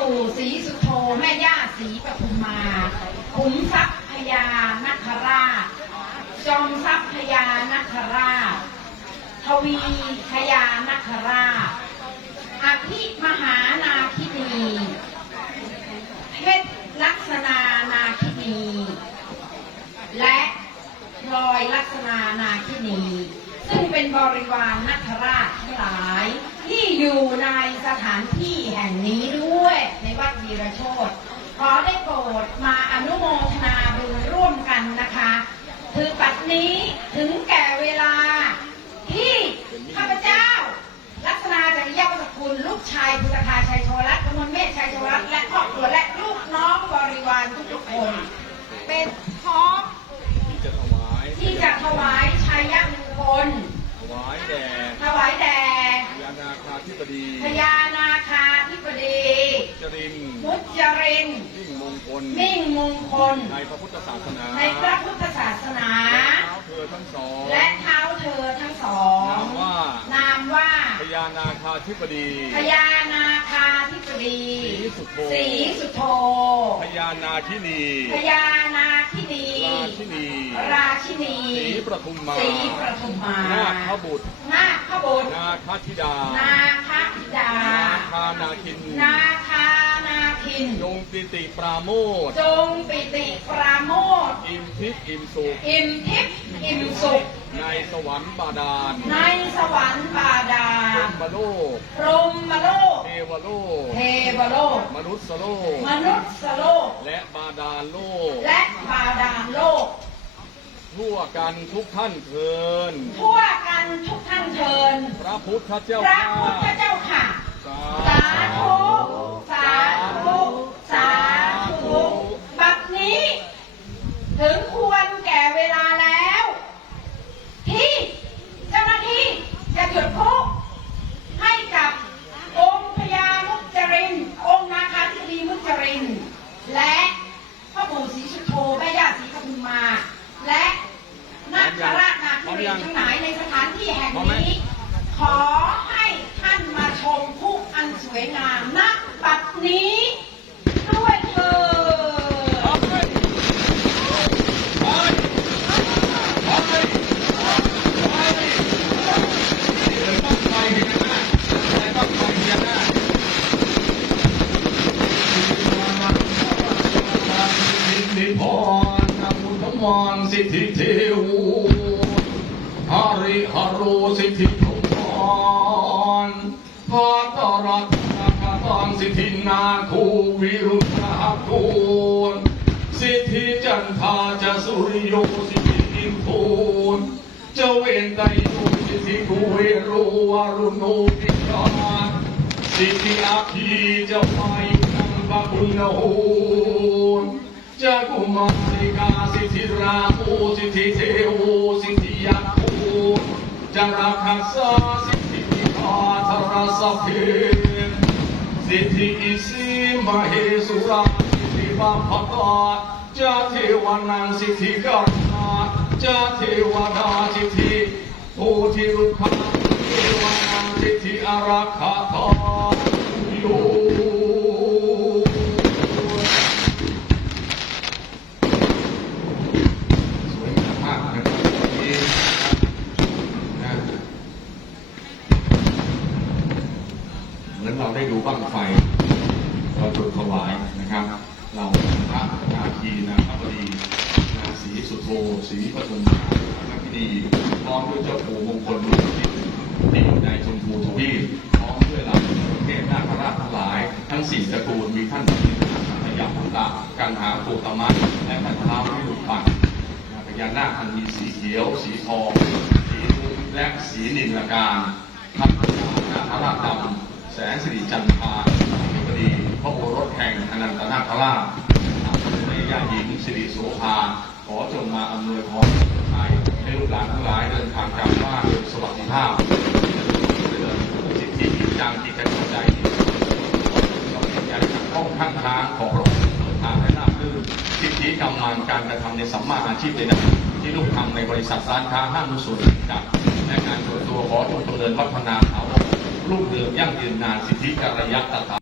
ปู่ศรีสุโธแม่ย่าศรีปทุมมาขุมทรัพย์พญานาคราช จอมทรัพย์พญานาคราช ทวีพญานาคราชอภิมหานาคินีเพชรลักษณานาคินี และพลอยลักษณานาคินี ซึ่งเป็นบริวารนักราชทั้งหลาย สถานที่แห่งนี้ด้วยในวัดวีรโชตขอได้โปรดมาอนุโมทนาบุญร่วมกันนะคะคือปัดนี้ถึงแก่เวลา ที่ข้าพเจ้า ลักษณะจริยประสกุลลูกชายพุทธคาชัยโชรัตน์กมลเมธชัยโชรัตน์และครอบครัวและลูกน้องบริวารทุกๆคน เป็นพร้อมที่จะถวายที่จะถวายชัยมงคลถวายแด่ถวายแด่พญานาคาธิบดีพญานาคาธิบดีจ รินมุจรินยิ่งมงคลมิ่งมงคล ในพระพุทธศาสนาในพระพุทธศาสนา เท้าเธอทั้งสองและเท้าเธอทั้งสอง นามว่านามว่าพญานาคาธิบดีพญานาคาธิบดีศรีสุโธศรีสุโธพญานาคินีพญานาคินีราชินีราชินีศรีประทุมมาศรีประทุมมานาคพบุตรนาคบุตรนาคธิดานาคธิดา นาคานาคินนาคา นาคิน จงปิติปราโมทจงปิติปราโมทอิ่มทิพย์อิ่มสุข อิ่มทิพย์อิ่มสุข ในสวรรค์บาดาลในสวรรค์บาดาพรลหมโลกพรหมโลก เทวโลก เทวโลก มนุษย์โลก มนุษย์โลก และบาดาลโลก และบาดาลโลก ทั่วกันทุกท่านเทิน ทั่วกันทุกท่านเทิน พระพุทธเจ้าพระข้าพุทธเจ้าค่ะ สาสาธุ สาธุ สาธุบัดนี้ ถึงควรแก่เวลาแล้ว ที่เจ้าหน้าที่จะจุดพลุให้กับองค์พญามุจริน องค์นาคาธิบดีมุจริน และพ่อปู่ศรีสุโธแม่ย่าศรีปทุมมา และนาครา ชนาคิรีทั้งหลายในสถานที่แห่งนี้ ขอให้ท่านมาชมผู้อันสวยงามณบัดนี้ด้วยเถิดนิพรนมุทมานสิทธิเทวู หาริหารุสิทธิทุมานภาตรัตนาคาตังสิทธินาคูวิรุณาคูนสิทธิจันทาจะสุริโยสิทธิอินทูนจ้าเวนไตโยสิทธิกุเวโรวารุโนปิกาสิทธิอาภีจะไปนังบาบุญโหนจะกุมาริกาสิทธิราหูสิทธิเทโวสิทธิยักษ์โหจะ ราคัสสาสิทธิพิฆาทรสเพนสิทธิอิสิมเหสุราสิทธิบัพพตาจะเทวานังสิทธิกรณาจะเทวดาสิทธิโพธิรุกขาเทวานังสิทธิอารักขาทาโได้ดูบ้างไฟเราจุดถวายนะครับ เราพระนาคีนะคบพอดีนาสีสุโธสีปฐุมมาพระพินีพร้อมด้วยเจ้าปู่มงคลมุขทิศที่ในชมพูทวีปพร้อมด้วยเหล่าเทพนาคราชทั้งหลาย ทั้งสี่ตระกูลมีท่านพยาพุตตะกันหาโคตมัสและท่านท้าววิรุปัตพญานาคมันมีสีเขียว สีทองสีรุ้งและสีนิลการทัพนาคราชดำ แสงสิริจันทราธิบดีพระโอรสแห่งอนันตนาคราชในยาหญิงสิริโสภาขอจงมาอำนวยพรไทยให้ลูกหลานทั้งหลายเดินทางกลับบ้านโดยสวัสดิภาพเดินสิทธิกิจจังที่กระจใจเราเป็นยาจากห้องข้างทางของพระองค์ทางให้ราบรื่นสิทธิกำลังการกระทำในสัมมาอาชีพใดๆที่ลูกทำในบริษัทร้านค้าห้างหุ้นส่วนจำกัดและงานส่วนตัวขอจงดำเนินพัฒนาถา รุ่งเรืองยั่งยืนนานสิทธิจารยะตถา